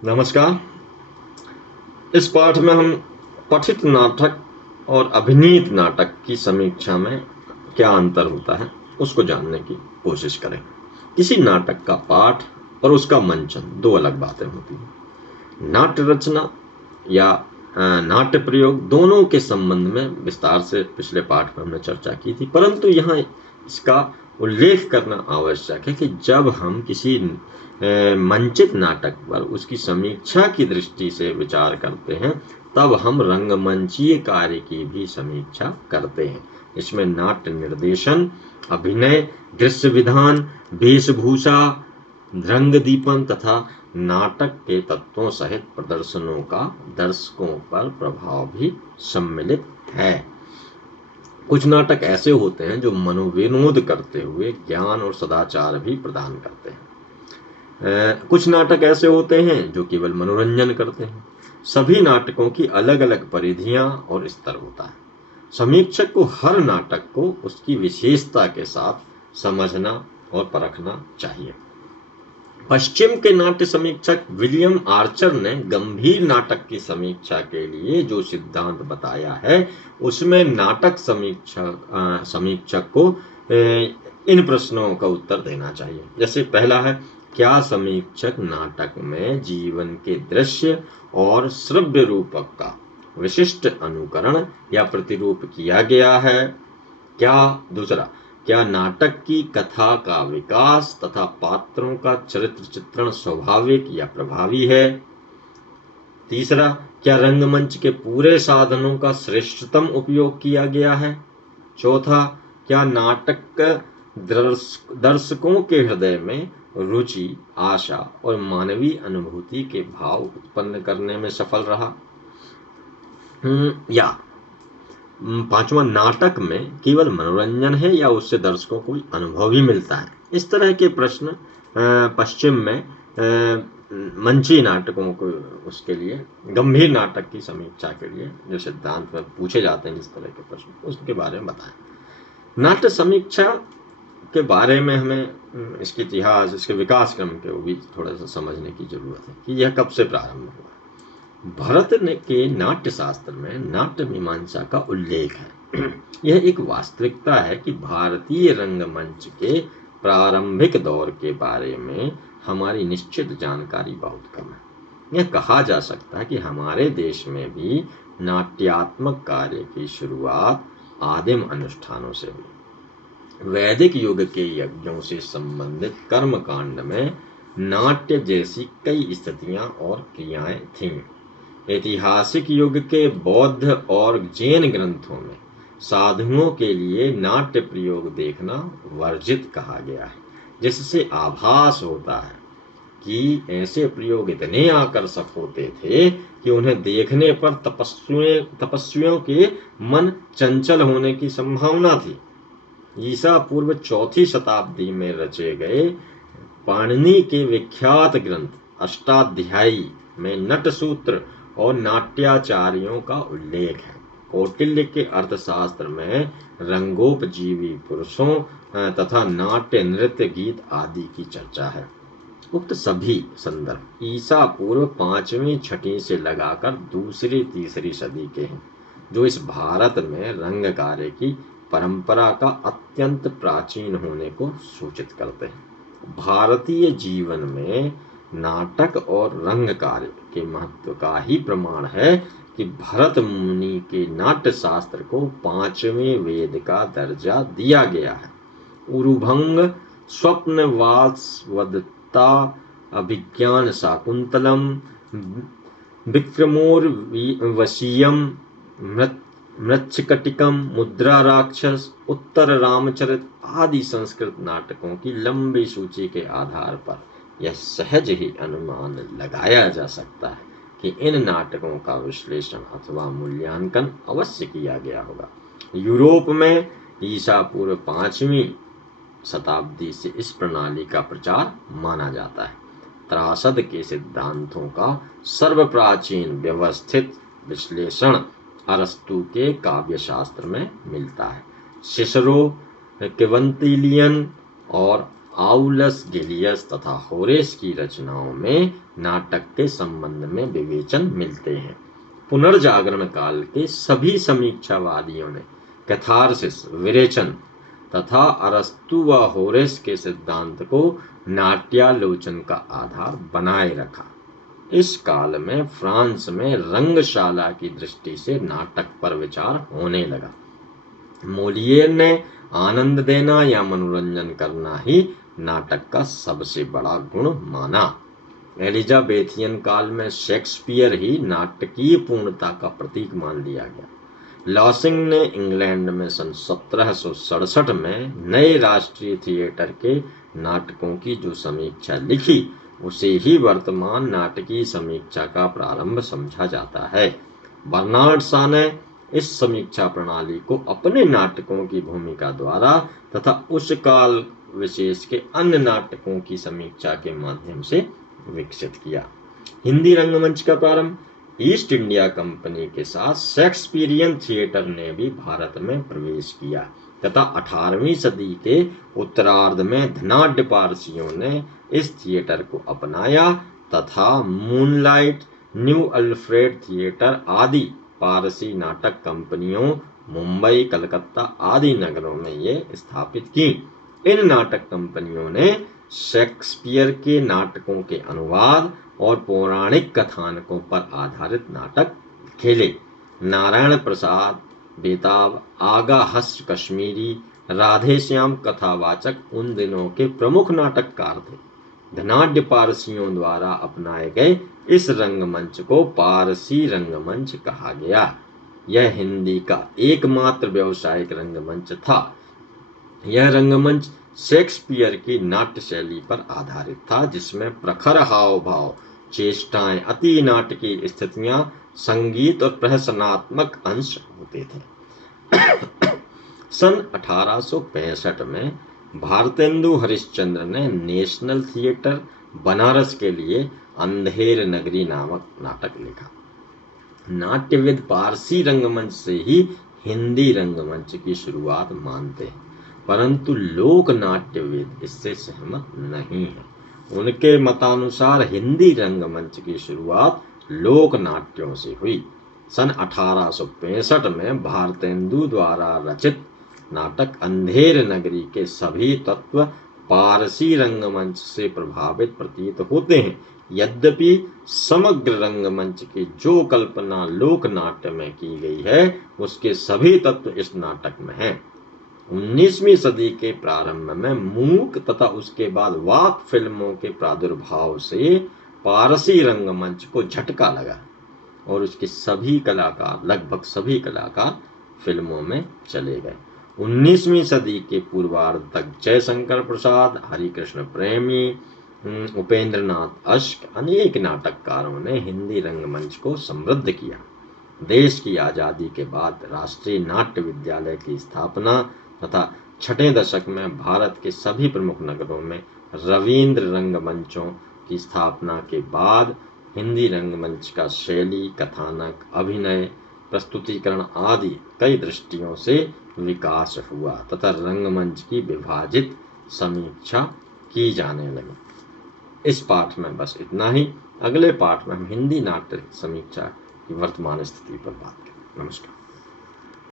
नमस्कार। इस पाठ में हम पठित नाटक और अभिनीत नाटक की समीक्षा में क्या अंतर होता है उसको जानने की कोशिश करें। किसी नाटक का पाठ और उसका मंचन दो अलग बातें होती हैं। नाट्य रचना या नाट्य प्रयोग दोनों के संबंध में विस्तार से पिछले पाठ में हमने चर्चा की थी, परंतु यहाँ इसका उल्लेख करना आवश्यक है कि जब हम किसी मंचित नाटक पर उसकी समीक्षा की दृष्टि से विचार करते हैं तब हम रंगमंचीय कार्य की भी समीक्षा करते हैं। इसमें नाट्य निर्देशन, अभिनय, दृश्य विधान, वेशभूषा, रंग दीपन तथा नाटक के तत्वों सहित प्रदर्शनों का दर्शकों पर प्रभाव भी सम्मिलित है। कुछ नाटक ऐसे होते हैं जो मनोविनोद करते हुए ज्ञान और सदाचार भी प्रदान करते हैं। कुछ नाटक ऐसे होते हैं जो केवल मनोरंजन करते हैं। सभी नाटकों की अलग अलग परिधियां और स्तर होता है। समीक्षक को हर नाटक को उसकी विशेषता के साथ समझना और परखना चाहिए। पश्चिम के नाट्य समीक्षक विलियम आर्चर ने गंभीर नाटक की समीक्षा के लिए जो सिद्धांत बताया है उसमें नाटक समीक्षक को इन प्रश्नों का उत्तर देना चाहिए। जैसे पहला है, क्या समीक्षक नाटक में जीवन के दृश्य और श्रव्य रूपक का विशिष्ट अनुकरण या प्रतिरूप किया गया है? दूसरा, क्या नाटक की कथा का विकास तथा पात्रों का चरित्र चित्रण स्वाभाविक या प्रभावी है? तीसरा, क्या रंगमंच के पूरे साधनों का श्रेष्ठतम उपयोग किया गया है? चौथा, क्या नाटक दर्शकों के हृदय में रुचि, आशा और मानवीय अनुभूति के भाव उत्पन्न करने में सफल रहा? या पांचवा, नाटक में केवल मनोरंजन है या उससे दर्शकों को अनुभव भी मिलता है? इस तरह के प्रश्न पश्चिम में मंची नाटकों को उसके लिए गंभीर नाटक की समीक्षा के लिए जो सिद्धांत में पूछे जाते हैं, जिस तरह के प्रश्न उसके बारे में बताएं। नाट्य समीक्षा के बारे में हमें इसके इतिहास, इसके विकास क्रम के भी थोड़ा सा समझने की जरूरत है कि यह कब से प्रारंभ हुआ। भरत के नाट्य शास्त्र में नाट्य मीमांसा का उल्लेख है। यह एक वास्तविकता है कि भारतीय रंगमंच के प्रारंभिक दौर के बारे में हमारी निश्चित जानकारी बहुत कम है। यह कहा जा सकता है कि हमारे देश में भी नाट्यात्मक कार्य की शुरुआत आदिम अनुष्ठानों से हुई। वैदिक युग के यज्ञों से संबंधित कर्मकांड में नाट्य जैसी कई स्थितियां और क्रियाएं थीं। ऐतिहासिक युग के बौद्ध और जैन ग्रंथों में साधुओं के लिए नाट्य प्रयोग देखना वर्जित कहा गया है, जिससे आभास होता है कि ऐसे प्रयोग इतने आकर्षक होते थे कि उन्हें देखने पर तपस्वियों के मन चंचल होने की संभावना थी। ईसा पूर्व 4वीं शताब्दी में रचे गए पाणिनि के विख्यात ग्रंथ अष्टाध्यायी में नटसूत्र और नाट्याचार्यों का उल्लेख है। कौटिल्य के अर्थशास्त्र में रंगोपजीवी पुरुषों तथा नाट्य, नृत्य, गीत आदि की चर्चा है। उक्त सभी संदर्भ ईसा पूर्व 5वीं 6वीं से लगाकर 2री 3री सदी के हैं, जो इस भारत में रंग कार्य की परंपरा का अत्यंत प्राचीन होने को सूचित करते हैं। भारतीय जीवन में नाटक और रंग कार्य के महत्व का ही प्रमाण है कि भरत मुनि के नाट्य शास्त्र को 5वें वेद का दर्जा दिया गया है। उरुभंग, स्वप्नवासवदत्ता, अभिज्ञान शाकुंतलम, विक्रमोर्वशीयम, मृच्छकटिकम, मुद्रा राक्षस, उत्तर रामचरित आदि संस्कृत नाटकों की लंबी सूची के आधार पर यह सहज ही अनुमान लगाया जा सकता है कि इन नाटकों का विश्लेषण अथवा मूल्यांकन अवश्य किया गया होगा। यूरोप में ईसा पूर्व 5वीं शताब्दी से इस प्रणाली का प्रचार माना जाता है। त्रासद के सिद्धांतों का सर्वप्राचीन व्यवस्थित विश्लेषण अरस्तु के काव्यशास्त्र में मिलता है। सिसरो, क्विंटिलियन और आउलस गिलियस तथा होरेस की रचनाओं में नाटक के संबंध में विवेचन मिलते हैं। पुनर्जागरण काल के सभी समीक्षावादियों ने कैथारसिस, विरेचन तथा अरस्तु व होरेस के सिद्धांत को नाट्यालोचन का आधार बनाए रखा। इस काल में फ्रांस में रंगशाला की दृष्टि से नाटक पर विचार होने लगा। मोलियर ने आनंद देना या मनोरंजन करना ही नाटक का सबसे बड़ा गुण माना। एलिजाबेथियन काल में शेक्सपियर ही नाटकीय पूर्णता का प्रतीक मान लिया गया। लॉसिंग ने इंग्लैंड में सन 1767 में नए राष्ट्रीय थिएटर के नाटकों की जो समीक्षा लिखी, उसे ही वर्तमान नाटकीय समीक्षा का प्रारंभ समझा जाता है। बर्नार्ड शॉ ने इस समीक्षा प्रणाली को अपने नाटकों की भूमिका द्वारा तथा उस काल विशेष के अन्य नाटकों की समीक्षा के माध्यम से विकसित किया। हिंदी रंगमंच का प्रारंभ ईस्ट इंडिया कंपनी के साथ शेक्सपियरियन थिएटर ने भी भारत में प्रवेश किया तथा 18वीं सदी के उत्तरार्ध में धनाढ्य पारसियों ने इस थिएटर को अपनाया तथा मूनलाइट, न्यू अल्फ्रेड थिएटर आदि पारसी नाटक कंपनियों मुंबई, कलकत्ता आदि नगरों में ये स्थापित की। इन नाटक कंपनियों ने शेक्सपियर के नाटकों के अनुवाद और पौराणिक कथानकों पर आधारित नाटक खेले। नारायण प्रसाद बेताब, आगा हर्ष कश्मीरी, राधेश्याम कथावाचक उन दिनों के प्रमुख नाटककार थे। धनाढ्य पारसियों द्वारा अपनाए गए इस रंगमंच को पारसी रंगमंच कहा गया। यह हिंदी का एकमात्र व्यावसायिक रंगमंच था। यह रंगमंच शेक्सपियर की नाट्य शैली पर आधारित था, जिसमें प्रखर हाव भाव, चेष्टाएं, अति नाटकीय स्थितियां, संगीत और प्रहसनात्मक अंश होते थे। सन 1865 में भारतेंदु हरिश्चंद्र ने नेशनल थिएटर बनारस के लिए अंधेर नगरी नामक नाटक लिखा। नाट्यविद पारसी रंगमंच से ही हिंदी रंगमंच की शुरुआत मानते हैं, परंतु लोक नाट्यविद इससे सहमत नहीं है। उनके मतानुसार हिंदी रंगमंच की शुरुआत लोक नाट्यों से हुई। सन 1865 में भारतेंदु द्वारा रचित नाटक अंधेर नगरी के सभी तत्व पारसी रंगमंच से प्रभावित प्रतीत होते हैं। यद्यपि समग्र रंगमंच की जो कल्पना लोक नाट्य में की गई है, उसके सभी तत्व इस नाटक में हैं। 19वीं सदी के प्रारंभ में मूक तथा उसके बाद वाक फिल्मों के प्रादुर्भाव से पारसी रंगमंच को झटका लगा और उसके सभी कलाकार, लगभग सभी कलाकार फिल्मों में चले गए। 19वीं सदी के पूर्वार्ध तक जयशंकर प्रसाद, हरिकृष्ण प्रेमी, उपेंद्रनाथ अश्क, अनेक नाटककारों ने हिंदी रंगमंच को समृद्ध किया। देश की आज़ादी के बाद राष्ट्रीय नाट्य विद्यालय की स्थापना तथा 6ठे दशक में भारत के सभी प्रमुख नगरों में रवींद्र रंगमंचों की स्थापना के बाद हिंदी रंगमंच का शैली, कथानक, अभिनय, प्रस्तुतिकरण आदि कई दृष्टियों से विकास हुआ तथा रंगमंच की विभाजित समीक्षा की जाने लगी। इस पाठ में बस इतना ही। अगले पाठ में हम हिंदी नाट्य समीक्षा की वर्तमान स्थिति पर बात करेंगे। नमस्कार।